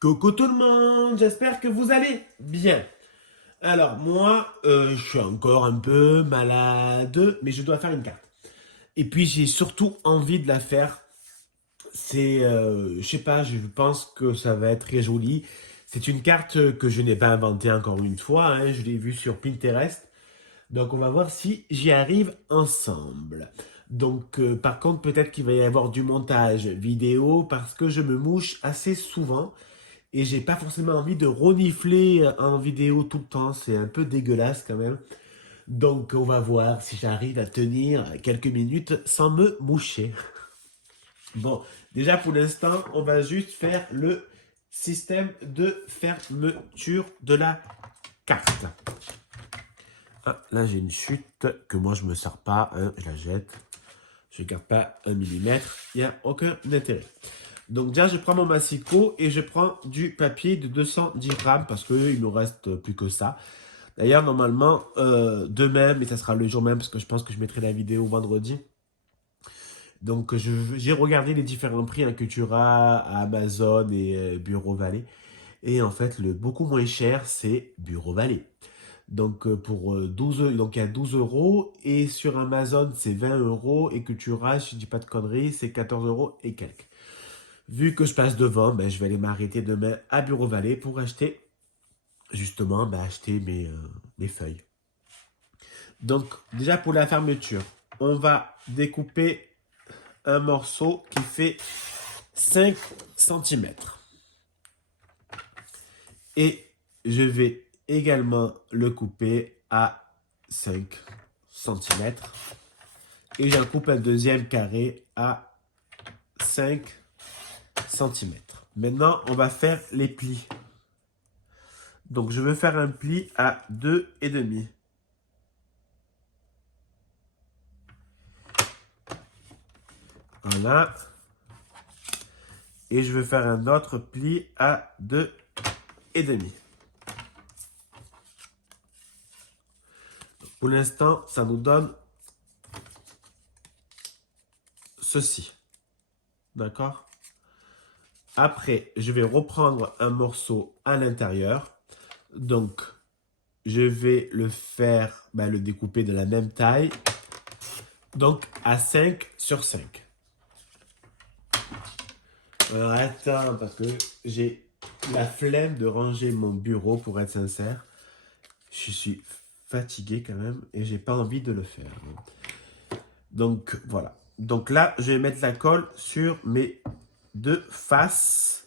Coucou tout le monde, j'espère que vous allez bien. Alors moi, je suis encore un peu malade, mais je dois faire une carte. Et puis j'ai surtout envie de la faire. Je sais pas, je pense que ça va être très joli. C'est une carte que je n'ai pas inventée encore une fois, hein, je l'ai vue sur Pinterest. Donc on va voir si j'y arrive ensemble. Donc par contre peut-être qu'il va y avoir du montage vidéo parce que je me mouche assez souvent. Et j'ai pas forcément envie de renifler en vidéo tout le temps, c'est un peu dégueulasse quand même. Donc on va voir si j'arrive à tenir quelques minutes sans me moucher. Bon, déjà pour l'instant, on va juste faire le système de fermeture de la carte. Ah, là j'ai une chute que moi je me sers pas, hein, je la jette. Je garde pas un millimètre, il n'y a aucun intérêt. Donc déjà, je prends mon massicot et je prends du papier de 210 grammes parce qu'il ne nous reste plus que ça. D'ailleurs, normalement, demain, mais ça sera le jour même parce que je pense que je mettrai la vidéo vendredi. Donc j'ai regardé les différents prix à Cultura, à Amazon et Bureau Vallée. Et en fait, le beaucoup moins cher, c'est Bureau Vallée. Donc pour 12, donc il y a 12 euros et sur Amazon c'est 20 euros et Cultura, si je dis pas de conneries, c'est 14 euros et quelques. Vu que je passe devant, ben, je vais aller m'arrêter demain à Bureau Vallée pour acheter, justement, ben, acheter mes feuilles. Donc, déjà pour la fermeture, on va découper un morceau qui fait 5 centimètres. Et je vais également le couper à 5 centimètres. Et j'en coupe un deuxième carré à 5 centimètres. Maintenant, on va faire les plis. Donc, je veux faire un pli à 2,5. Voilà. Et je veux faire un autre pli à 2,5. Pour l'instant, ça nous donne ceci. D'accord? Après, je vais reprendre un morceau à l'intérieur. Donc, je vais le faire, le découper de la même taille. Donc, à 5 sur 5. Alors, attends, parce que j'ai la flemme de ranger mon bureau, pour être sincère. Je suis fatigué quand même et j'ai pas envie de le faire. Donc, voilà. Donc là, je vais mettre la colle sur mes deux faces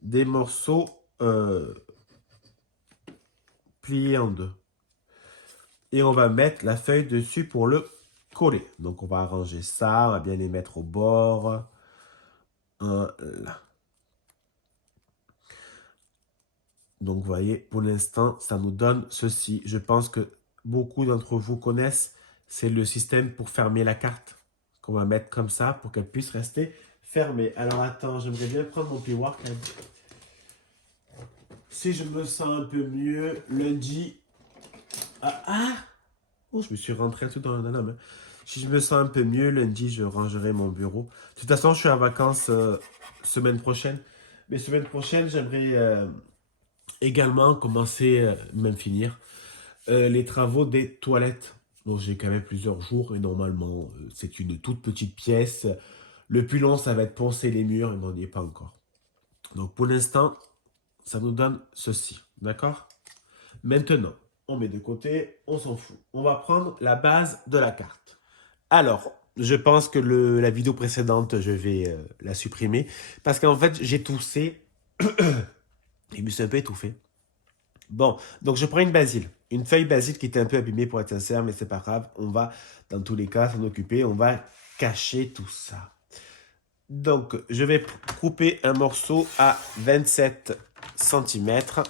des morceaux pliés en deux. Et on va mettre la feuille dessus pour le coller. Donc, on va arranger ça. On va bien les mettre au bord. Là. Donc, vous voyez, pour l'instant, ça nous donne ceci. Je pense que beaucoup d'entre vous connaissent. C'est le système pour fermer la carte qu'on va mettre comme ça pour qu'elle puisse rester fermée. Alors, attends, j'aimerais bien prendre mon plioir. Si je me sens un peu mieux, lundi... Ah! Oh, je me suis rentré tout dans la main. Si je me sens un peu mieux, lundi, je rangerai mon bureau. De toute façon, je suis en vacances semaine prochaine. Mais semaine prochaine, j'aimerais également commencer, même finir, les travaux des toilettes. Donc, j'ai quand même plusieurs jours et normalement, c'est une toute petite pièce. Le plus long, ça va être poncer les murs et on n'y est pas encore. Donc, pour l'instant, ça nous donne ceci. D'accord? Maintenant, on met de côté, on s'en fout. On va prendre la base de la carte. Alors, je pense que la vidéo précédente, je vais la supprimer parce qu'en fait, j'ai toussé et je me suis un peu étouffé. Bon, donc je prends une basile, une feuille basile qui était un peu abîmée pour être sincère, mais c'est pas grave. On va, dans tous les cas, s'en occuper. On va cacher tout ça. Donc, je vais couper un morceau à 27 centimètres.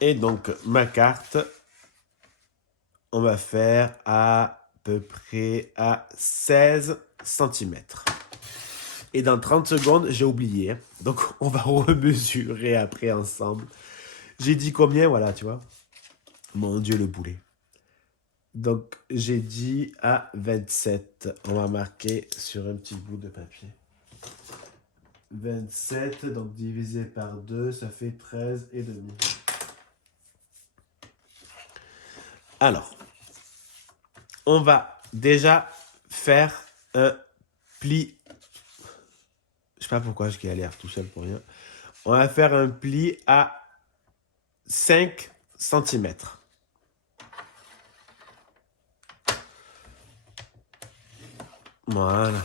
Et donc, ma carte, on va faire à peu près à 16 centimètres. Et dans 30 secondes, j'ai oublié. Hein. Donc, on va remesurer après ensemble. J'ai dit combien, voilà, tu vois. Mon Dieu, le boulet. Donc, j'ai dit à 27. On va marquer sur un petit bout de papier. 27, donc divisé par 2, ça fait 13 et demi. Alors, on va déjà faire un pli. Je sais pas pourquoi je galère tout seul pour rien. On va faire un pli à 5 cm. Voilà.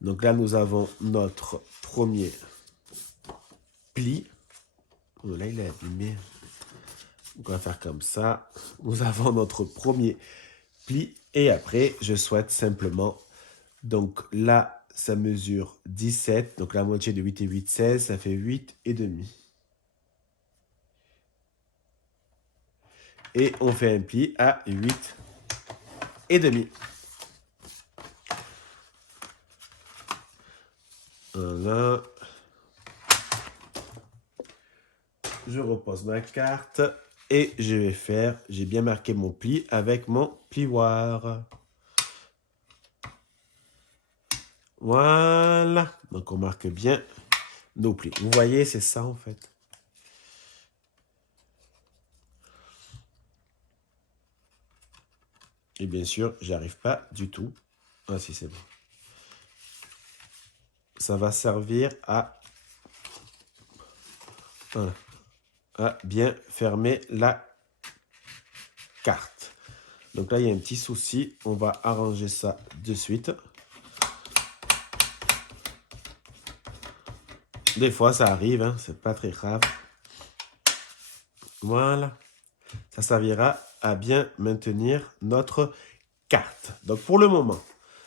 Donc là, nous avons notre premier pli. Oh, là, il est abîmé. Donc on va faire comme ça. Nous avons notre premier pli. Et après, je souhaite simplement... Donc là, ça mesure 17. Donc la moitié de 8 et 8, 16. Ça fait 8 et demi. Et on fait un pli à 8 et demi. Voilà. Je repose ma carte et je vais faire, j'ai bien marqué mon pli avec mon plioir. Voilà. Donc on marque bien nos plis. Vous voyez, c'est ça en fait. Et bien sûr, j'arrive pas du tout. Ah si, c'est bon. Ça va servir à, voilà, à bien fermer la carte. Donc là, il y a un petit souci. On va arranger ça de suite. Des fois, ça arrive, hein, c'est pas très grave. Voilà. Ça servira à bien maintenir notre carte. Donc, pour le moment,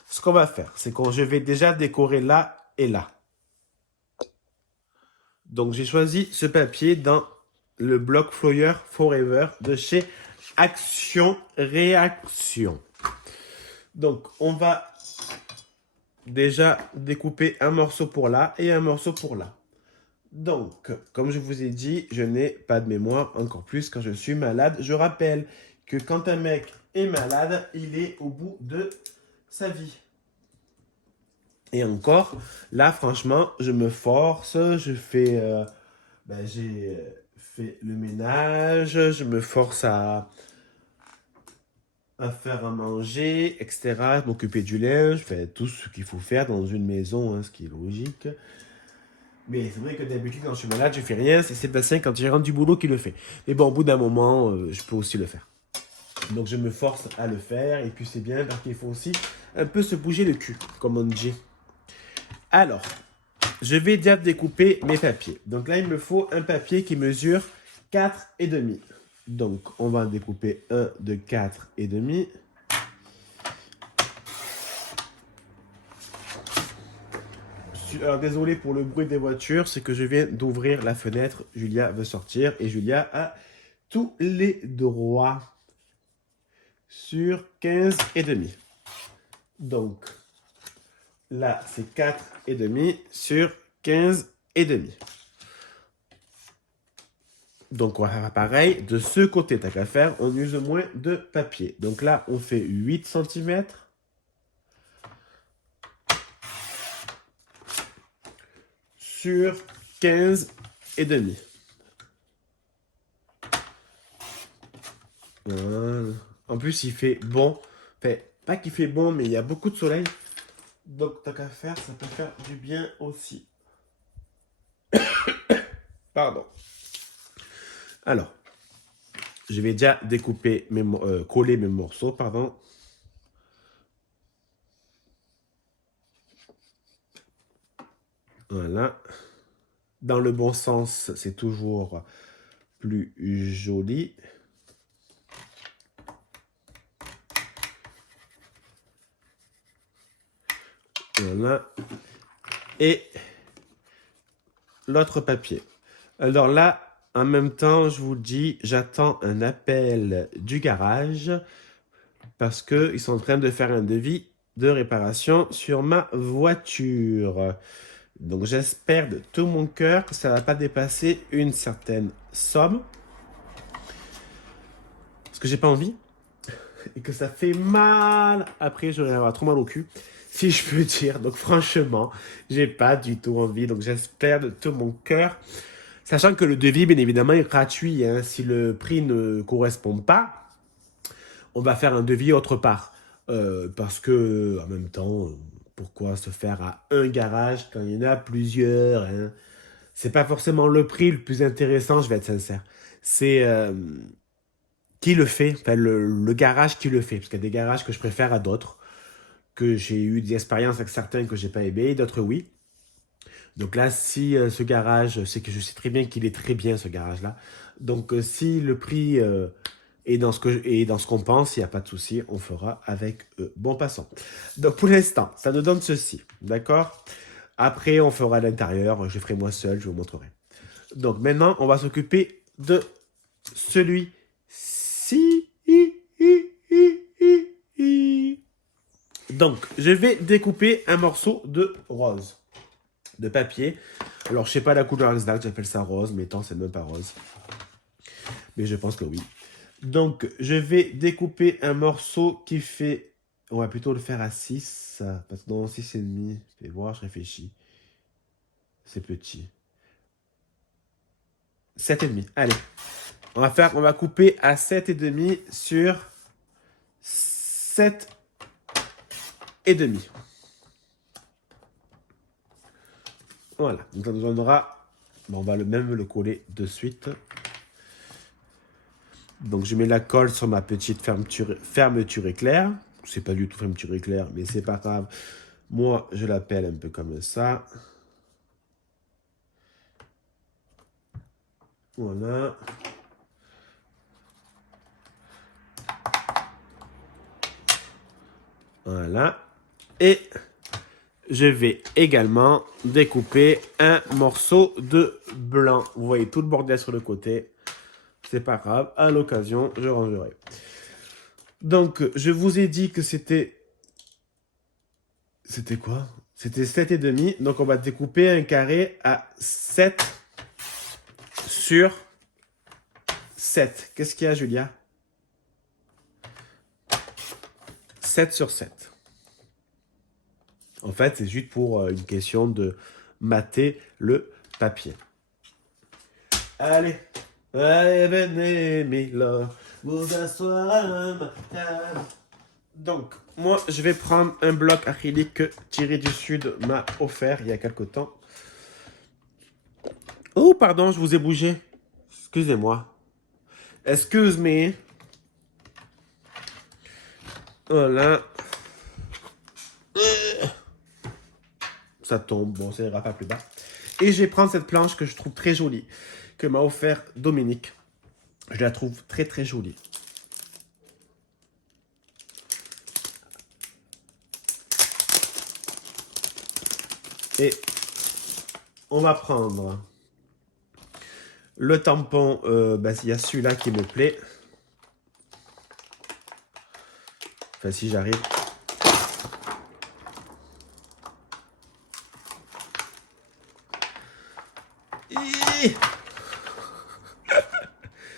ce qu'on va faire, c'est que je vais déjà décorer là et là. Donc, j'ai choisi ce papier dans le bloc Flyer Forever de chez Action Réaction. Donc, on va déjà découper un morceau pour là et un morceau pour là. Donc, comme je vous ai dit, je n'ai pas de mémoire, encore plus quand je suis malade. Je rappelle que quand un mec est malade, il est au bout de sa vie. Et encore, là, franchement, je me force, je fais... j'ai fait le ménage, je me force à faire à manger, etc. M'occuper du linge, faire tout ce qu'il faut faire dans une maison, hein, ce qui est logique. Mais c'est vrai que d'habitude, quand je suis malade, je fais rien. C'est Sébastien, quand il rentre du boulot, qui le fait. Mais bon, au bout d'un moment, je peux aussi le faire. Donc, je me force à le faire. Et puis, c'est bien parce qu'il faut aussi un peu se bouger le cul, comme on dit. Alors, je vais déjà découper mes papiers. Donc là, il me faut un papier qui mesure 4,5. Donc, on va découper un de 4,5. Alors, désolé pour le bruit des voitures, c'est que je viens d'ouvrir la fenêtre. Julia veut sortir et Julia a tous les droits sur 15,5. Donc, là, c'est 4,5 sur 15,5. Donc, on va faire pareil. De ce côté, t'as qu'à faire, on use moins de papier. Donc là, on fait 8 cm. Sur 15,5. Voilà. En plus, il fait bon. Enfin, pas qu'il fait bon, mais il y a beaucoup de soleil. Donc, tant qu'à faire, ça peut faire du bien aussi. Pardon. Alors, je vais déjà découper, coller mes morceaux, pardon. Voilà. Dans le bon sens, c'est toujours plus joli. Voilà. Et l'autre papier. Alors là, en même temps, je vous le dis, j'attends un appel du garage parce qu'ils sont en train de faire un devis de réparation sur ma voiture. Donc j'espère de tout mon cœur que ça ne va pas dépasser une certaine somme. Parce que j'ai pas envie. Et que ça fait mal. Après, je vais avoir trop mal au cul. si je peux dire. Donc franchement, j'ai pas du tout envie. Donc j'espère de tout mon cœur. Sachant que le devis, bien évidemment, est gratuit. Hein. Si le prix ne correspond pas, on va faire un devis autre part. Parce que, en même temps, pourquoi se faire à un garage quand il y en a plusieurs, hein? C'est pas forcément le prix le plus intéressant, je vais être sincère. C'est qui le fait, enfin le garage qui le fait. Parce qu'il y a des garages que je préfère à d'autres, que j'ai eu des expériences avec certains que j'ai pas aimé, d'autres oui. Donc là, si ce garage, c'est que je sais très bien qu'il est très bien ce garage-là. Donc si le prix est dans ce qu'on pense, il n'y a pas de souci, on fera avec eux. Bon, passons. Donc pour l'instant, ça nous donne ceci, d'accord? Après, on fera l'intérieur, je ferai moi seul, je vous montrerai. Donc maintenant, on va s'occuper de celui-ci. Donc, je vais découper un morceau de rose, de papier. Alors, je sais pas la couleur exacte, j'appelle ça rose, mais tant c'est même pas rose. Mais je pense que oui. Donc, je vais découper un morceau qui fait... On va plutôt le faire à 6, parce que non, 6,5. Fais voir, je réfléchis. C'est petit. 7,5. Allez. On va couper à 7,5 sur 7,5. Voilà. Donc, ça nous donnera... Bon, on va même le coller de suite. Donc, je mets la colle sur ma petite fermeture éclair. C'est pas du tout fermeture éclair, mais c'est pas grave. Moi, je l'appelle un peu comme ça. Voilà. Voilà. Et je vais également découper un morceau de blanc. Vous voyez tout le bordel sur le côté. C'est pas grave. À l'occasion, je rangerai. Donc, je vous ai dit que c'était... C'était quoi? C'était 7,5. Donc, on va découper un carré à 7 sur 7. Qu'est-ce qu'il y a, Julia? 7 sur 7. En fait, c'est juste pour une question de mater le papier. Allez, allez, venez, Miller, vous asseoir à ma table. Donc, moi, je vais prendre un bloc acrylique que Thierry du Sud m'a offert il y a quelque temps. Oh, pardon, je vous ai bougé. Excusez-moi. Excuse me. Voilà. Ça tombe, bon, ça ira pas plus bas. Et je vais prendre cette planche que je trouve très jolie, que m'a offert Dominique. Je la trouve très très jolie. Et on va prendre le tampon, il y a celui-là qui me plaît. Enfin, si j'arrive.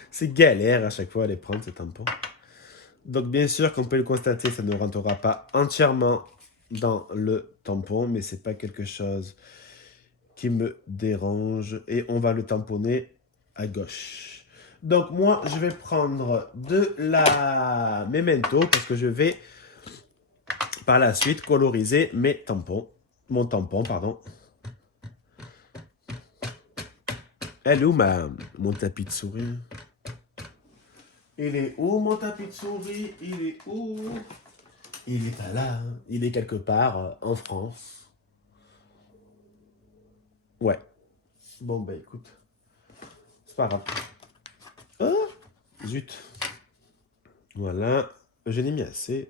C'est galère à chaque fois à les prendre, ces tampons. Donc, bien sûr, comme on peut le constater, ça ne rentrera pas entièrement dans le tampon, mais c'est pas quelque chose qui me dérange. Et on va le tamponner à gauche. Donc, moi, je vais prendre de la Memento parce que je vais par la suite coloriser mes tampons. Mon tampon, pardon. Elle est où mon tapis de souris? Il est où mon tapis de souris? Il est où? Il est pas là. Il est quelque part en France. Ouais. Bon, bah écoute. C'est pas grave. Oh, zut. Voilà. Je n'ai mis assez.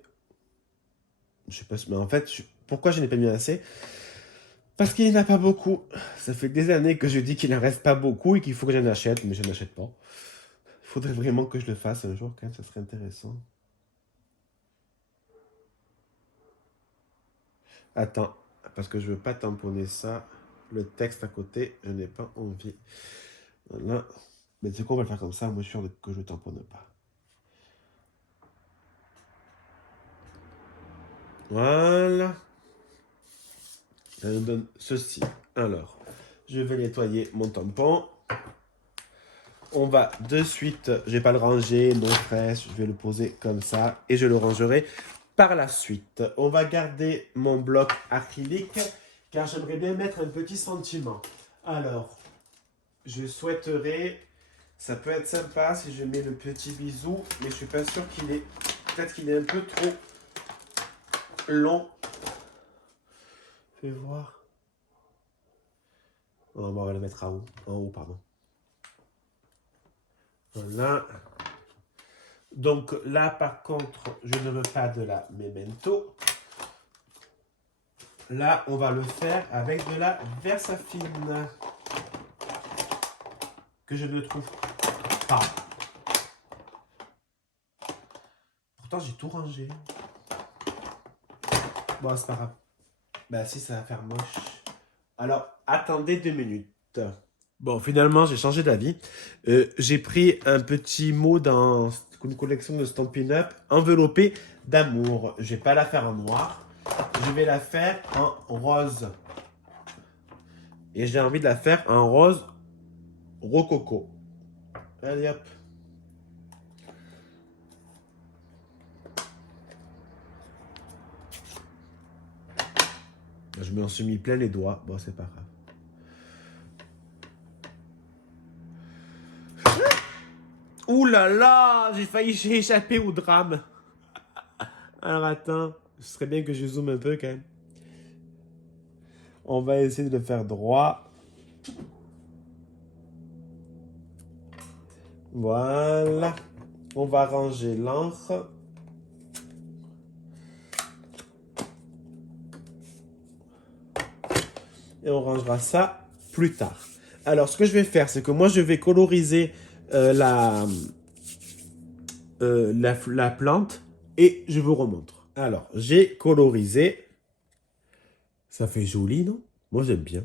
Je sais pas, mais en fait, pourquoi je n'ai pas mis assez? Parce qu'il n'y en a pas beaucoup. Ça fait des années que je dis qu'il n'en reste pas beaucoup et qu'il faut que j'en achète, mais je n'achète pas. Il faudrait vraiment que je le fasse un jour, quand même, ça serait intéressant. Attends, parce que je veux pas tamponner ça. Le texte à côté, je n'ai pas envie. Voilà. Mais c'est quoi, on va le faire comme ça. Moi, je suis sûr que je ne tamponne pas. Voilà. Ça nous donne ceci. Alors, je vais nettoyer mon tampon. On va de suite, je vais pas le ranger, non fraîche, je vais le poser comme ça et je le rangerai par la suite. On va garder mon bloc acrylique car j'aimerais bien mettre un petit sentiment. Alors, je souhaiterais, ça peut être sympa si je mets le petit bisou, mais je suis pas sûr qu'il est, peut-être qu'il est un peu trop long. Fais voir. Oh, on va le mettre en haut, pardon. Voilà. Donc là, par contre, je ne veux pas de la Memento. Là, on va le faire avec de la Versafine. Que je ne trouve pas. Pourtant, j'ai tout rangé. Bon, c'est pas grave. Ben si, ça va faire moche. Alors, attendez 2 minutes. Bon, finalement, j'ai changé d'avis. J'ai pris un petit mot dans une collection de Stampin' Up enveloppé d'amour. Je vais pas la faire en noir. Je vais la faire en rose. Et j'ai envie de la faire en rose rococo. Allez hop. Je me suis mis plein les doigts. Bon, c'est pas grave. Ouh là là, j'ai échappé au drame. Alors attends, ce serait bien que je zoome un peu quand même. On va essayer de le faire droit. Voilà. On va ranger l'encre. Et on rangera ça plus tard. Alors, ce que je vais faire, c'est que moi, je vais coloriser la plante et je vous remontre. Alors, j'ai colorisé. Ça fait joli, non? Moi, j'aime bien.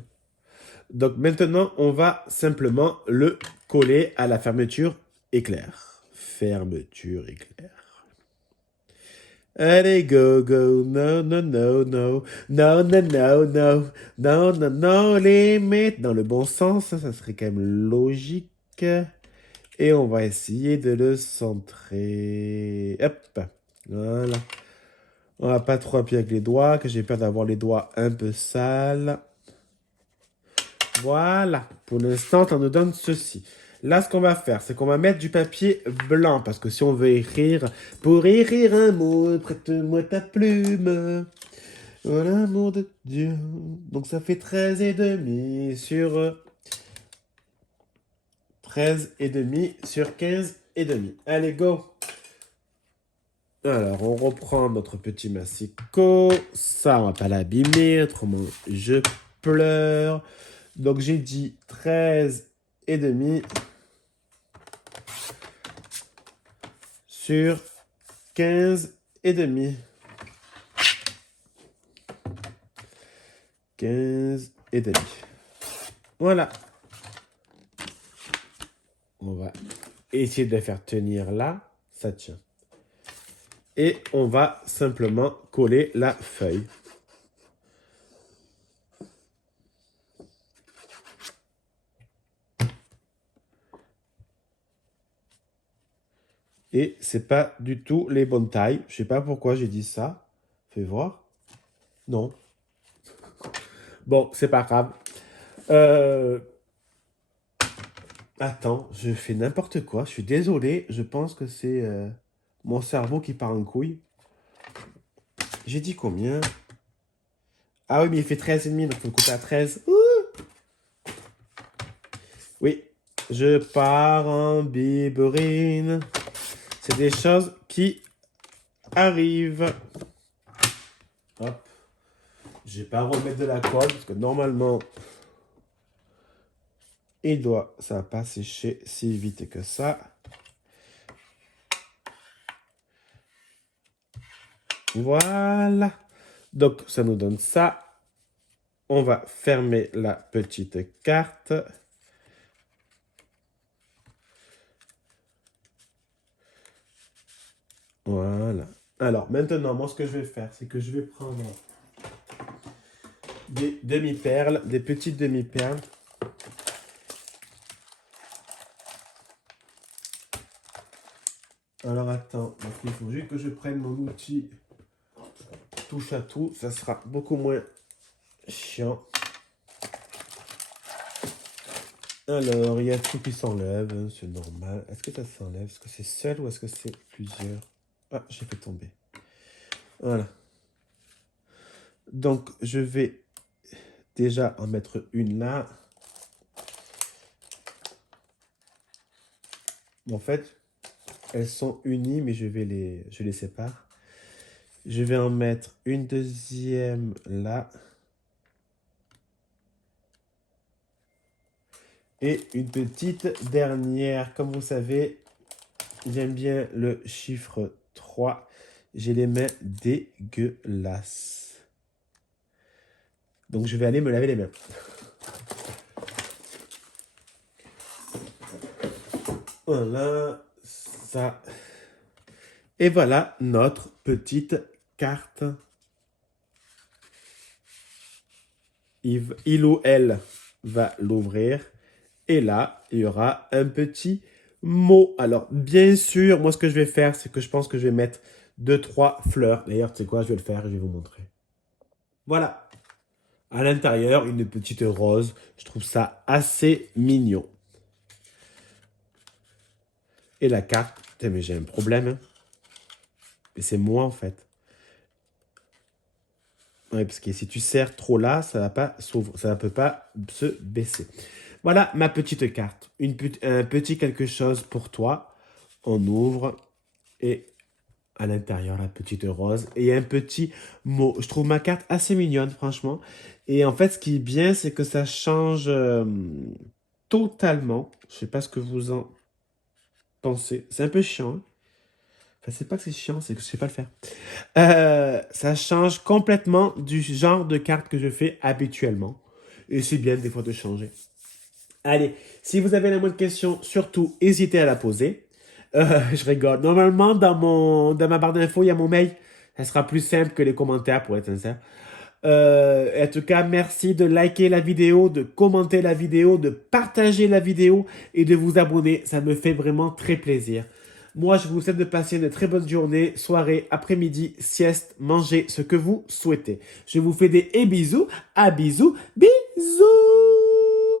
Donc, maintenant, on va simplement le coller à la fermeture éclair. Fermeture éclair. Allez, go, go, no, no, no, no, no, no, no, no, no, no, no, les mettre dans le bon sens, ça serait quand même logique. Et on va essayer de le centrer. Hop, voilà. On va pas trop appuyer avec les doigts, que j'ai peur d'avoir les doigts un peu sales. Voilà, pour l'instant, on nous donne ceci. Là, ce qu'on va faire, c'est qu'on va mettre du papier blanc, parce que si on veut écrire, pour écrire un mot, prête-moi ta plume, oh l'amour de Dieu. Donc ça fait 13 et demi sur 13 et demi sur 15 et demi. Allez, go. Alors, on reprend notre petit massicot. Ça, on va pas l'abîmer, autrement je pleure. Donc, j'ai dit 13 et demi sur 15 et demi. 15 et demi. Voilà. On va essayer de le faire tenir là. Ça tient. Et on va simplement coller la feuille. Et c'est pas du tout les bonnes tailles. Je sais pas pourquoi j'ai dit ça. Fais voir. Non. Bon, c'est pas grave. Attends, je fais n'importe quoi. Je suis désolé. Je pense que c'est mon cerveau qui part en couille. J'ai dit combien? Ah oui, mais il fait 13,5, donc il faut le couper à 13. Ouh, oui, je pars en biberine. C'est des choses qui arrivent. Hop. Je vais pas remettre de la colle, parce que normalement, ça va pas sécher si vite que ça. Voilà. Donc, ça nous donne ça. On va fermer la petite carte. Voilà. Alors, maintenant, moi, ce que je vais faire, c'est que je vais prendre des demi-perles, des petites demi-perles. Alors attends, donc il faut juste que je prenne mon outil touche à tout, ça sera beaucoup moins chiant. Alors, il y a tout qui s'enlève, hein, c'est normal. Est-ce que ça s'enlève? Est-ce que c'est seul ou est-ce que c'est plusieurs? Ah, j'ai fait tomber. Voilà. Donc, je vais déjà en mettre une là. En fait, elles sont unies, mais je les sépare. Je vais en mettre une deuxième là. Et une petite dernière. Comme vous savez, j'aime bien le chiffre 3. J'ai les mains dégueulasses. Donc, je vais aller me laver les mains. Voilà, ça. Et voilà notre petite carte. Il ou elle va l'ouvrir. Et là, il y aura un petit mot. Alors, bien sûr, moi, ce que je vais faire, c'est que je pense que je vais mettre 2-3 fleurs. D'ailleurs, tu sais quoi, je vais le faire et je vais vous montrer. Voilà. À l'intérieur, une petite rose. Je trouve ça assez mignon. Et la carte, putain, mais j'ai un problème. Hein. Et c'est moi, en fait. Oui, parce que si tu serres trop là, ça va pas s'ouvrir, ça ne peut pas se baisser. Voilà ma petite carte. Un petit quelque chose pour toi. On ouvre et à l'intérieur, la petite rose et un petit mot. Je trouve ma carte assez mignonne, franchement. Et en fait, ce qui est bien, c'est que ça change totalement. Je sais pas ce que vous en pensez. C'est un peu chiant. Hein. Enfin, c'est pas que c'est chiant, c'est que je sais pas le faire. Ça change complètement du genre de carte que je fais habituellement. Et c'est bien des fois de changer. Allez, si vous avez la moindre question, surtout, hésitez à la poser. Je rigole. Normalement, dans ma barre d'infos, il y a mon mail. Ça sera plus simple que les commentaires, pour être sincère. En tout cas, merci de liker la vidéo, de commenter la vidéo, de partager la vidéo et de vous abonner. Ça me fait vraiment très plaisir. Moi, je vous souhaite de passer une très bonne journée, soirée, après-midi, sieste, mangez ce que vous souhaitez. Je vous fais des bisous, à bisous, bisous.